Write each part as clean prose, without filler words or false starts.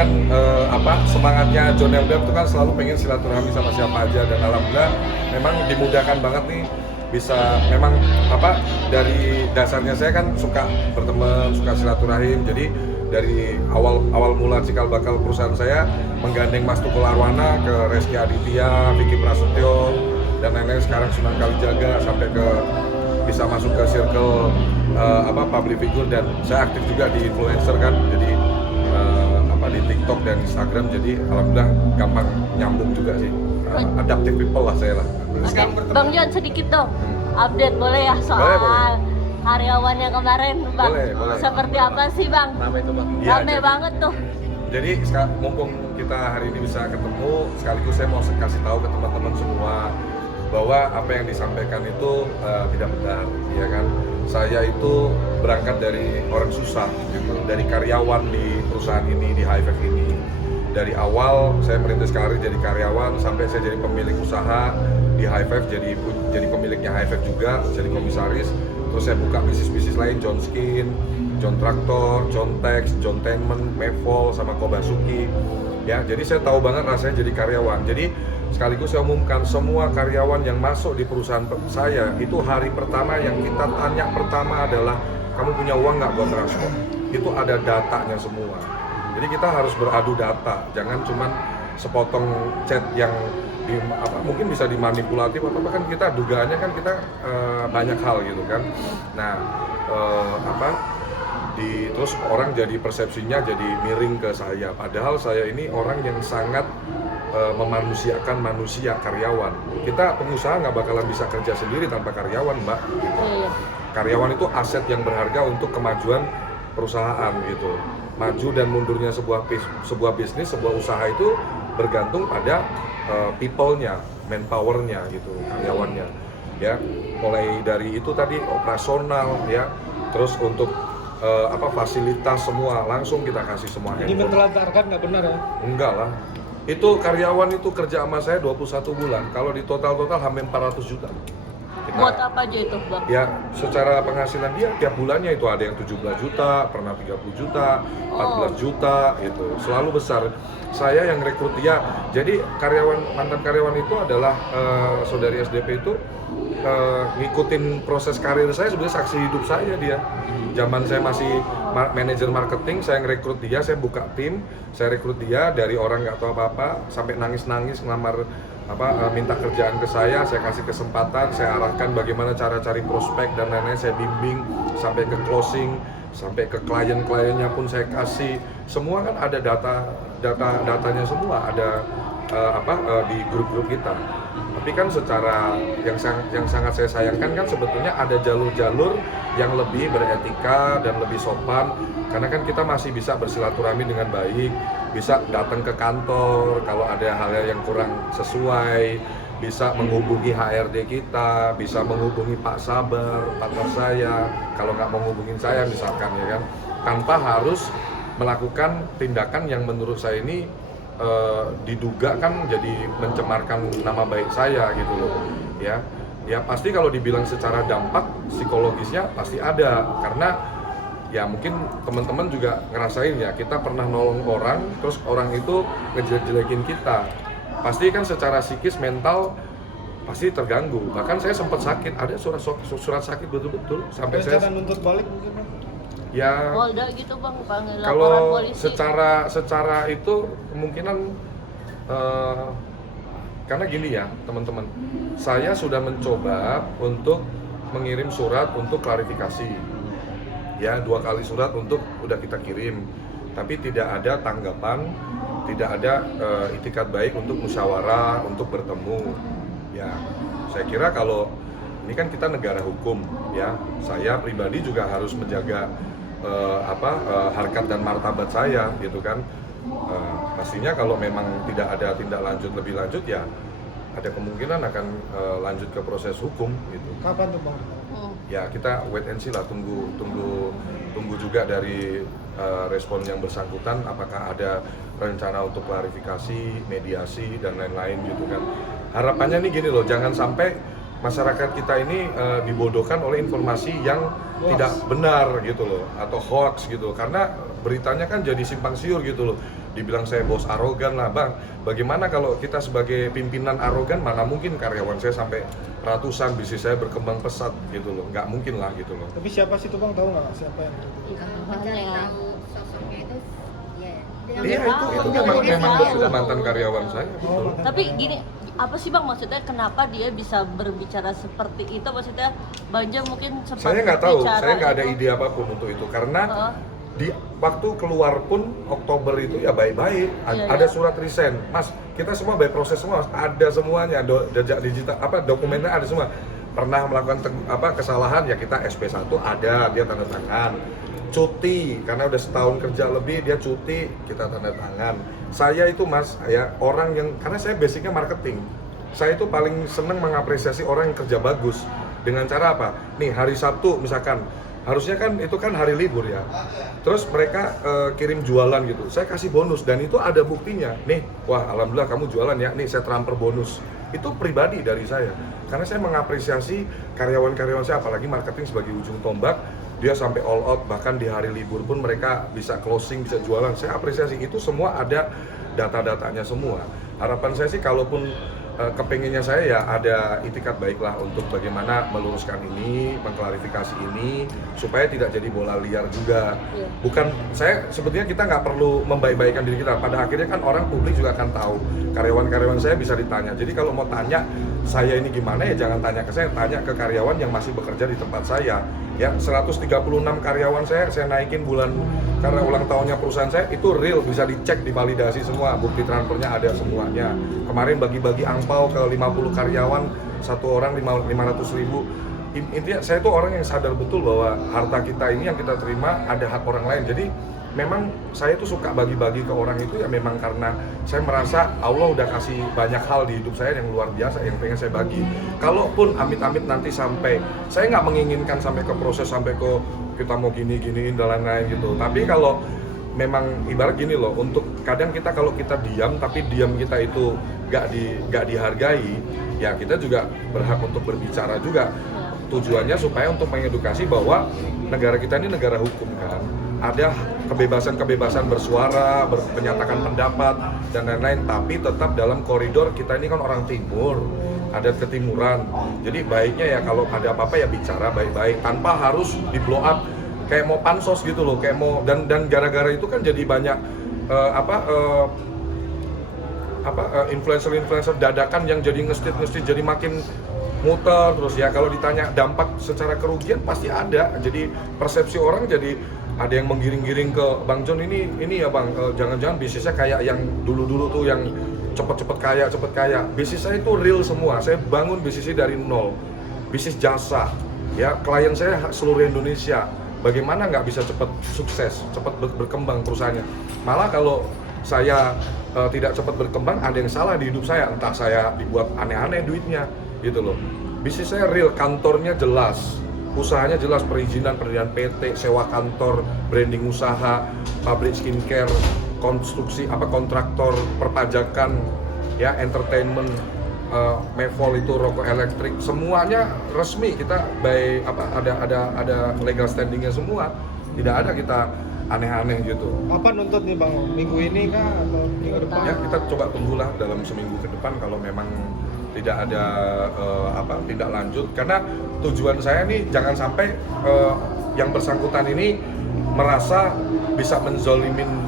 kan semangatnya John Elder itu kan selalu pengen silaturahmi sama siapa aja, dan alhamdulillah memang dimudahkan banget nih, bisa memang dari dasarnya saya kan suka berteman, suka silaturahim. Jadi dari awal mula cikal bakal perusahaan saya menggandeng Mas Tukul Arwana ke Reski Aditya, Vicky Prasetyo dan lain-lain, sekarang Sunan Kalijaga, sampai ke bisa masuk ke circle public figure, dan saya aktif juga di influencer kan, jadi di TikTok dan Instagram, jadi alhamdulillah gampang nyambung juga sih. Adaptive people lah saya lah. Oke, Bang John sedikit dong update boleh ya soal Boleh. karyawannya kemarin Bang. Boleh. Seperti apa sih Bang? Ramai itu Bang. Ya, Rame banget tuh. Jadi mumpung kita hari ini bisa ketemu, sekaligus saya mau kasih tahu ke teman-teman semua bahwa apa yang disampaikan itu tidak benar, ya kan? Saya itu berangkat dari orang susah, gitu, dari karyawan di perusahaan ini, di High Five ini. Dari awal saya merintis karir jadi karyawan sampai saya jadi pemilik usaha di High Five, jadi pemiliknya High Five juga, jadi komisaris. Terus saya buka bisnis lain, John Skin, John Traktor, John Tex, John Tenman, Mevol, sama Kobasuki. Ya, jadi saya tahu banget rasanya jadi karyawan. Jadi sekaligus saya umumkan, semua karyawan yang masuk di perusahaan saya itu hari pertama yang kita tanya pertama adalah, kamu punya uang nggak buat transport? Itu ada datanya semua. Jadi kita harus beradu data, jangan cuman sepotong chat yang mungkin bisa dimanipulatif, atau bahkan kita dugaannya kan kita banyak hal gitu kan. Nah, terus orang jadi persepsinya jadi miring ke saya, padahal saya ini orang yang sangat memanusiakan manusia, karyawan. Kita pengusaha nggak bakalan bisa kerja sendiri tanpa karyawan, Mbak. Gitu. Karyawan itu aset yang berharga untuk kemajuan perusahaan gitu. Maju dan mundurnya sebuah bisnis, sebuah usaha itu bergantung pada people-nya, manpower-nya gitu, karyawannya. Ya, mulai dari itu tadi operasional ya, terus untuk fasilitas semua langsung kita kasih semua. Ini mentelantarkan nggak benar ya? Enggak lah. Itu karyawan itu kerja sama saya 21 bulan. Kalau di total hampir 400 juta. Buat apa aja itu Bang? Ya, secara penghasilan dia tiap bulannya itu ada yang 17 juta, pernah 30 juta, 14 juta itu. Selalu besar. Saya yang rekrut dia. Jadi mantan karyawan itu adalah saudari SDP itu ngikutin proses karir saya, sebenarnya saksi hidup saya dia. Zaman saya masih manajer marketing, saya ngerekrut dia, saya buka tim, saya rekrut dia dari orang nggak tahu apa-apa sampai nangis-nangis ngelamar minta kerjaan ke saya kasih kesempatan, saya arahkan bagaimana cara cari prospek dan lain-lain, saya bimbing sampai ke closing, sampai ke klien-kliennya pun saya kasih. Semua kan ada datanya semua, ada di grup-grup kita. Tapi kan secara yang sangat saya sayangkan kan sebetulnya ada jalur-jalur yang lebih beretika dan lebih sopan, karena kan kita masih bisa bersilaturahmi dengan baik, bisa datang ke kantor kalau ada hal yang kurang sesuai, bisa menghubungi HRD kita, bisa menghubungi Pak Sabar, partner saya, kalau nggak mau menghubungin saya misalkan ya kan, tanpa harus melakukan tindakan yang menurut saya ini diduga kan jadi mencemarkan nama baik saya gitu loh ya. Ya pasti kalau dibilang secara dampak psikologisnya pasti ada, karena ya mungkin teman-teman juga ngerasain ya, kita pernah nolong orang terus orang itu ngejelek-jelekin kita, pasti kan secara psikis mental pasti terganggu. Bahkan saya sempat sakit, ada surat sakit betul-betul sampai saya nuntut balik mungkin Bang? Ya Polda gitu Bang, panggil laporan kalau polisi. secara itu kemungkinan karena gini ya teman-teman, saya sudah mencoba untuk mengirim surat untuk klarifikasi ya, 2 kali surat udah kita kirim, tapi tidak ada tanggapan, tidak ada itikat baik untuk musyawarah, untuk bertemu ya. Saya kira kalau ini kan kita negara hukum ya, saya pribadi juga harus menjaga harkat dan martabat saya gitu kan. Pastinya kalau memang tidak ada tindak lanjut lebih lanjut ya ada kemungkinan akan lanjut ke proses hukum gitu. Kapan tuh Bang? Ya kita wait and see lah, tunggu juga dari respon yang bersangkutan, apakah ada rencana untuk klarifikasi, mediasi dan lain-lain gitu kan. Harapannya nih gini loh, jangan sampai masyarakat kita ini dibodohkan oleh informasi yang tidak benar gitu loh, atau hoax gitu, karena beritanya kan jadi simpang siur gitu loh. dibilang saya bos arogan lah. Bang, bagaimana kalau kita sebagai pimpinan arogan, mana mungkin karyawan saya sampai ratusan, bisnis saya berkembang pesat gitu loh, nggak mungkin lah gitu loh. Tapi siapa sih itu Bang, tahu nggak siapa yang Kalau mencari tahu sosoknya itu, ya. Iya, itu memang betul mantan karyawan saya, betul. Tapi gini, apa sih Bang maksudnya kenapa dia bisa berbicara seperti itu? Maksudnya Bang Jo mungkin sempat Saya nggak tahu, bicara saya nggak ada itu. ide apapun untuk itu karena Heeh. di waktu keluar pun Oktober itu ya baik-baik. Iya, Ada iya. surat resign, Mas. Kita semua by proses semua, ada semuanya, jejak digital, dokumennya ada semua. Pernah melakukan kesalahan ya kita SP1 ada, dia tanda tangan. Cuti karena udah setahun kerja lebih, dia cuti, kita tanda tangan. Saya itu Mas, ya orang yang karena saya basicnya marketing. Saya itu paling seneng mengapresiasi orang yang kerja bagus. Dengan cara apa? Nih hari Sabtu misalkan, harusnya kan itu kan hari libur ya. Terus mereka kirim jualan gitu. Saya kasih bonus dan itu ada buktinya. Nih, wah alhamdulillah kamu jualan ya. Nih saya transfer bonus. Itu pribadi dari saya. Karena saya mengapresiasi karyawan-karyawan saya, apalagi marketing sebagai ujung tombak. Dia sampai all out, bahkan di hari libur pun mereka bisa closing, bisa jualan. Saya apresiasi itu semua ada data-datanya semua. Harapan saya sih kalaupun kepengennya saya ya ada itikat baiklah untuk bagaimana meluruskan ini, mengklarifikasi ini supaya tidak jadi bola liar juga. Iya. Bukan saya sebetulnya kita nggak perlu membaik-baikan diri kita. Pada akhirnya kan orang publik juga akan tahu. Karyawan-karyawan saya bisa ditanya. Jadi kalau mau tanya saya ini gimana ya jangan tanya ke saya, tanya ke karyawan yang masih bekerja di tempat saya. Ya 136 karyawan saya naikin bulan karena ulang tahunnya perusahaan saya itu real, bisa dicek, divalidasi semua, bukti transfernya ada semuanya. Kemarin bagi-bagi angpau ke 50 karyawan, satu orang 500.000. Intinya saya tuh orang yang sadar betul bahwa harta kita ini yang kita terima ada hak orang lain. Jadi memang saya tuh suka bagi-bagi ke orang itu ya memang karena saya merasa Allah udah kasih banyak hal di hidup saya yang luar biasa yang pengen saya bagi. Kalaupun amit-amit nanti sampai, saya nggak menginginkan sampai ke proses sampai ke kita mau gini-giniin dan lain-lain gitu. Tapi kalau memang ibarat gini loh, untuk kadang kita kalau kita diam tapi diam kita itu nggak dihargai, ya kita juga berhak untuk berbicara juga. Tujuannya supaya untuk mengedukasi bahwa negara kita ini negara hukum kan. Ada kebebasan-kebebasan bersuara, menyatakan pendapat dan lain-lain, tapi tetap dalam koridor kita ini kan orang timur, adat ketimuran. Jadi baiknya ya kalau ada apa-apa ya bicara baik-baik tanpa harus di blow up kayak mau pansos gitu loh, kayak mau dan gara-gara itu kan jadi banyak influencer-influencer dadakan yang jadi ngestit jadi makin muter terus ya. Kalau ditanya dampak secara kerugian pasti ada. Jadi persepsi orang jadi ada yang menggiring-giring ke Bang John ini ya Bang, jangan-jangan bisnisnya kayak yang dulu-dulu tuh yang cepet-cepet kaya. Bisnis saya itu real semua. Saya bangun bisnisnya dari nol. Bisnis jasa. Ya, klien saya seluruh Indonesia. Bagaimana nggak bisa cepat sukses, cepat berkembang perusahaannya. Malah kalau saya tidak cepat berkembang, ada yang salah di hidup saya. Entah saya dibuat aneh-aneh duitnya, gitu loh. Bisnis saya real, kantornya jelas. Usahanya jelas, perizinan PT, sewa kantor, branding usaha, pabrik skincare, konstruksi kontraktor, perpajakan, ya entertainment, Mevol itu rokok elektrik, semuanya resmi kita ada legal standingnya semua, tidak ada kita aneh-aneh gitu. Apa nuntut nih Bang? Minggu ini kah atau minggu depan? Ya kita coba tunggulah dalam seminggu ke depan kalau memang tidak ada tindak lanjut, karena tujuan saya nih jangan sampai yang bersangkutan ini merasa bisa menzolimin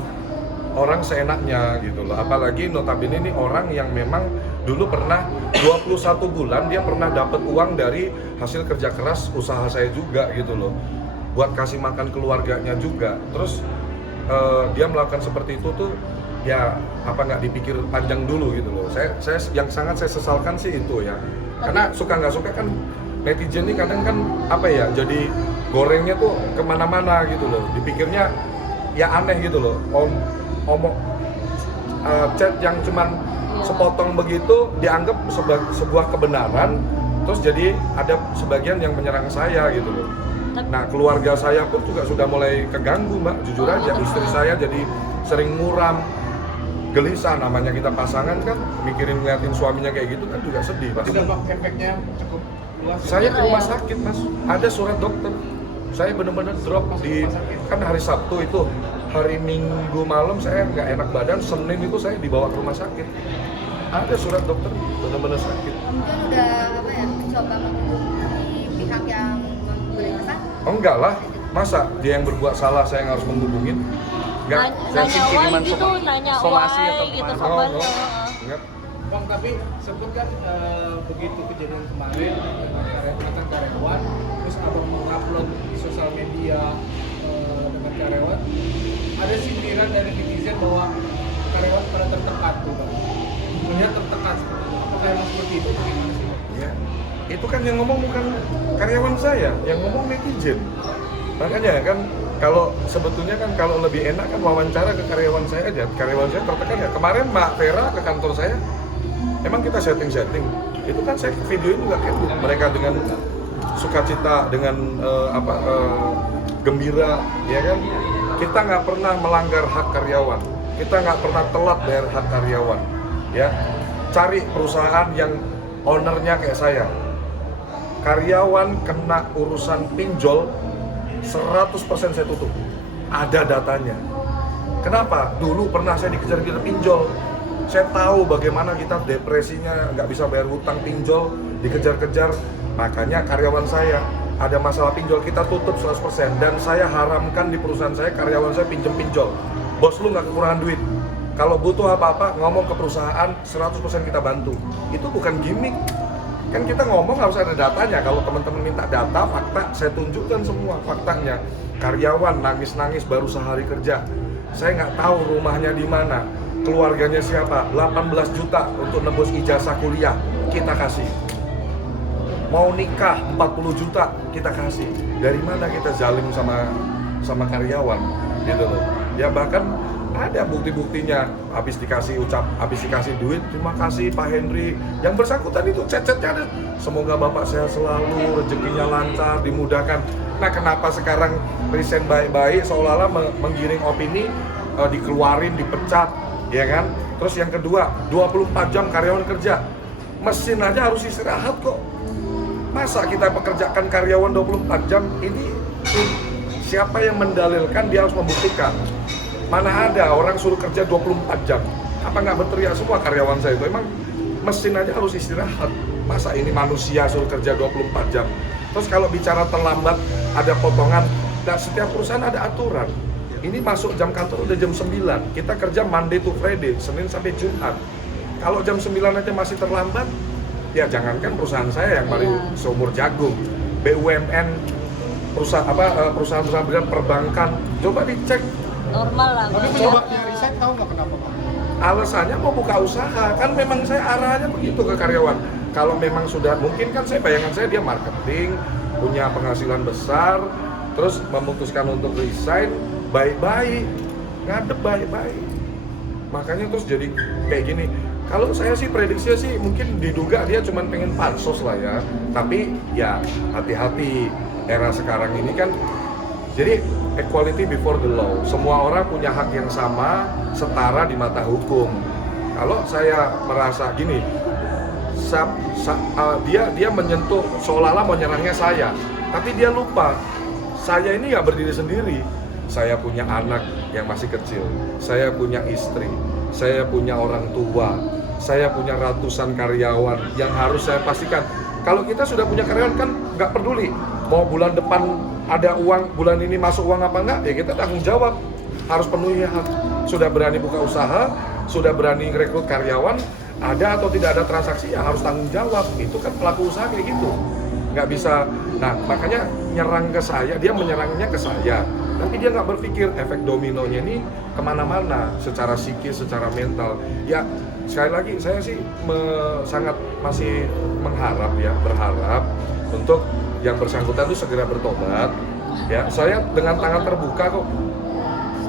orang seenaknya gitu loh. Apalagi notabene ini orang yang memang dulu pernah 21 bulan dia pernah dapat uang dari hasil kerja keras usaha saya juga gitu loh, buat kasih makan keluarganya juga. Terus dia melakukan seperti itu tuh ya nggak dipikir panjang dulu gitu loh. Saya yang sangat saya sesalkan sih itu ya, karena suka nggak suka kan netizen ini kadang kan jadi gorengnya tuh kemana-mana gitu loh, dipikirnya ya aneh gitu loh. Chat yang cuman sepotong begitu dianggap sebuah kebenaran, terus jadi ada sebagian yang menyerang saya gitu loh. Nah keluarga saya pun juga sudah mulai keganggu Mbak, jujur aja. Istri saya jadi sering muram, gelisah, namanya kita pasangan kan mikirin ngeliatin suaminya kayak gitu kan juga sedih pasti. Dampak efeknya cukup luas. Saya ke rumah sakit Mas, ada surat dokter. Saya benar-benar drop di kan hari Sabtu itu. hari Minggu malam saya nggak enak badan, Senin itu saya dibawa ke rumah sakit. Ada surat dokter, benar-benar sakit. Mungkin udah apa ya, coba menghubungi pihak yang memberi pesan. Oh enggak lah, masa dia yang berbuat salah saya yang harus menghubungin? Enggak. Nanya why kiriman gitu, nanya somasi why atau gitu gimana? sama Enggak. Bang, tapi sebelum kan begitu kejadian kemarin dengan mantan karyawan, terus abang mengupload di sosial media dengan karyawan, ada sindiran dari netizen bahwa karyawan pada tertekan tuh bang. Melihat tertekan seperti itu. Apakah emang seperti itu? Bagaimana sih bang? Ya. Itu kan yang ngomong bukan karyawan saya, yang ngomong netizen. Makanya kan kalau sebetulnya kan kalau lebih enak kan wawancara ke karyawan saya aja. Karyawan saya tertekan ya. Kemarin Mbak Vera ke kantor saya, emang kita setting. Itu kan saya videoin juga kan mereka dengan sukacita, dengan gembira, ya kan. Kita nggak pernah melanggar hak karyawan. Kita nggak pernah telat bayar hak karyawan. Ya, cari perusahaan yang ownernya kayak saya. Karyawan kena urusan pinjol 100% saya tutup. Ada datanya. Kenapa? Dulu pernah saya dikejar-kejar pinjol. Saya tahu bagaimana kita depresinya, nggak bisa bayar hutang pinjol, dikejar-kejar. Makanya karyawan saya ada masalah pinjol, kita tutup 100%. Dan saya haramkan di perusahaan saya, karyawan saya pinjol. Bos lu nggak kekurangan duit. Kalau butuh apa-apa, ngomong ke perusahaan, 100% kita bantu. Itu bukan gimmick. Kan kita ngomong harus ada datanya. Kalau teman-teman minta data, fakta, saya tunjukkan semua faktanya. Karyawan nangis-nangis baru sehari kerja. Saya nggak tahu rumahnya di mana, keluarganya siapa. 18 juta untuk nebus ijazah kuliah, kita kasih. Mau nikah 40 juta, kita kasih. Dari mana kita zalim sama karyawan, gitu loh. Ya bahkan ada bukti-buktinya, habis dikasih duit, terima kasih Pak Henry. Yang bersangkutan itu chat-chatnya ada, semoga Bapak sehat selalu, rezekinya lancar, dimudahkan. Nah kenapa sekarang resign baik-baik, seolah-olah menggiring opini, dikeluarin, dipecat, ya kan? Terus yang kedua, 24 jam karyawan kerja, mesin aja harus istirahat kok. Masa kita pekerjakan karyawan 24 jam, ini siapa yang mendalilkan dia harus membuktikan? Mana ada orang suruh kerja 24 jam? Apa nggak berteriak semua karyawan saya itu? Emang mesin aja harus istirahat. Masa ini manusia suruh kerja 24 jam? Terus kalau bicara terlambat, ada potongan. Nah, setiap perusahaan ada aturan. Ini masuk jam kantor udah jam 9. Kita kerja Monday to Friday, Senin sampai Jumat. Kalau jam 9 aja masih terlambat, ya jangankan perusahaan saya yang paling seumur jagung. BUMN, perusahaan-perusahaan perbankan, coba dicek. normal lah. Tapi Bang. penyebabnya resign tahu nggak kenapa bang? Alasannya mau buka usaha, kan memang saya arahnya begitu ke karyawan. Kalau memang sudah, mungkin kan bayangan saya dia marketing, punya penghasilan besar, terus memutuskan untuk resign, baik-baik, ngadep baik-baik. Makanya terus jadi kayak gini. Kalau saya sih prediksinya sih mungkin diduga dia cuma pengen pansos lah ya. Tapi ya hati-hati, era sekarang ini kan, jadi equality before the law. Semua orang punya hak yang sama, setara di mata hukum. Kalau saya merasa gini, dia menyentuh seolah-olah mau nyerangnya saya, tapi dia lupa saya ini nggak berdiri sendiri. Saya punya anak yang masih kecil, saya punya istri, saya punya orang tua, saya punya ratusan karyawan yang harus saya pastikan. Kalau kita sudah punya karyawan kan nggak peduli mau bulan depan ada uang, bulan ini masuk uang apa enggak, ya kita tanggung jawab, harus penuhi hak. Sudah berani buka usaha, sudah berani rekrut karyawan, ada atau tidak ada transaksi ya harus tanggung jawab. Itu kan pelaku usaha kayak gitu, nggak bisa. Nah makanya nyerang ke saya, dia menyerangnya ke saya, tapi dia nggak berpikir efek dominonya ini kemana-mana, secara psikis, secara mental. Ya sekali lagi saya sih sangat masih berharap untuk yang bersangkutan itu segera bertobat. Ya, saya dengan tangan terbuka kok.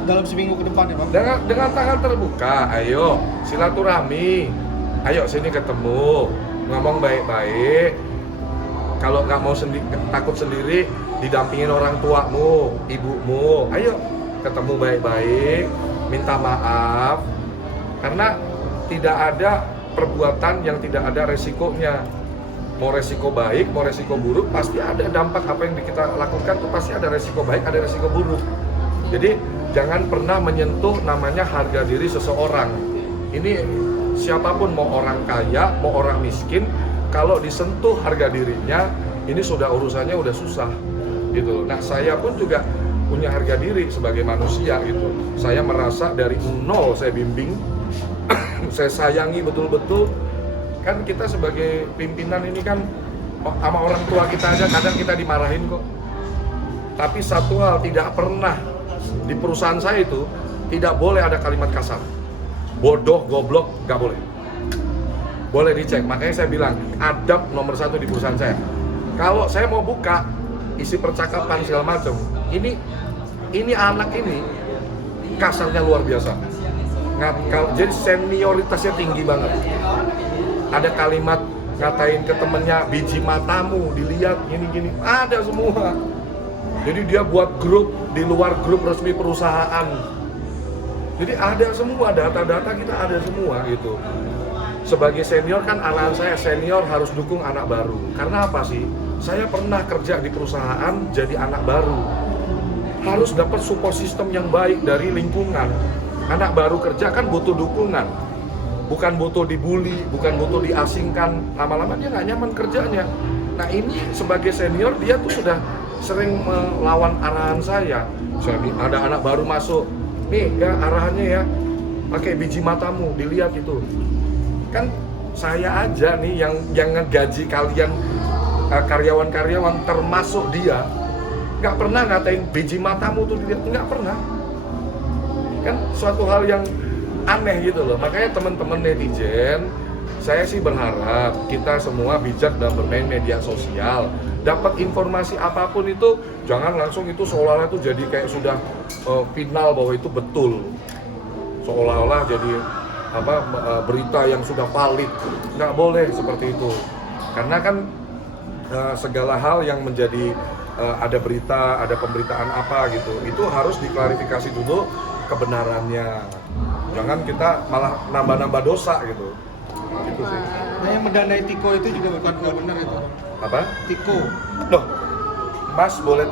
Dalam seminggu ke depan ya bang? Dengan tangan terbuka, ayo silaturahmi, ayo sini ketemu, ngomong baik-baik. Kalau nggak mau takut sendiri, didampingin orang tuamu, ibumu, ayo ketemu baik-baik, minta maaf, karena tidak ada perbuatan yang tidak ada resikonya. Mau resiko baik, mau resiko buruk, pasti ada dampak. Apa yang kita lakukan tuh pasti ada resiko baik, ada resiko buruk. Jadi jangan pernah menyentuh namanya harga diri seseorang. Ini siapapun, mau orang kaya, mau orang miskin, kalau disentuh harga dirinya, ini sudah urusannya udah susah gitu. Nah, saya pun juga punya harga diri sebagai manusia gitu. Saya merasa dari nol saya bimbing, saya sayangi betul-betul. Kan kita sebagai pimpinan ini kan sama orang tua kita aja kadang kita dimarahin kok. Tapi satu hal, tidak pernah di perusahaan saya itu tidak boleh ada kalimat kasar. Bodoh, goblok, nggak boleh. Boleh dicek, makanya saya bilang adab nomor 1 di perusahaan saya. Kalau saya mau buka isi percakapan segala macam, ini anak ini kasarnya luar biasa. Jadi senioritasnya tinggi banget. Ada kalimat ngatain ke temennya, biji matamu dilihat gini-gini, ada semua. Jadi dia buat grup di luar grup resmi perusahaan. Jadi ada semua, data-data kita ada semua gitu. Sebagai senior kan anak saya senior harus dukung anak baru. Karena apa sih? Saya pernah kerja di perusahaan jadi anak baru. Harus dapat support system yang baik dari lingkungan. Anak baru kerja kan butuh dukungan. Bukan butuh dibully, bukan butuh diasingkan. Lama-lama dia nggak nyaman kerjanya. Nah ini sebagai senior dia tuh sudah sering melawan arahan saya. Misalnya ada anak baru masuk, nih ya arahannya ya, pakai biji matamu, dilihat itu. Kan saya aja nih yang ngegaji kalian karyawan-karyawan termasuk dia, nggak pernah ngatain biji matamu tuh dilihat, nggak pernah. Kan suatu hal yang aneh gitu loh. Makanya teman-teman netizen, saya sih berharap kita semua bijak dalam bermain media sosial. Dapat informasi apapun itu jangan langsung itu seolah-olah itu jadi kayak sudah final bahwa itu betul. Seolah-olah jadi berita yang sudah valid. Nggak boleh seperti itu. Karena kan segala hal yang menjadi ada berita, ada pemberitaan apa gitu, itu harus diklarifikasi dulu kebenarannya. Jangan kita malah nambah-nambah dosa gitu. Gitu sih. Nah, yang mendanai Tiko itu juga bukan benar itu. Apa? Tiko. Loh, Mas boleh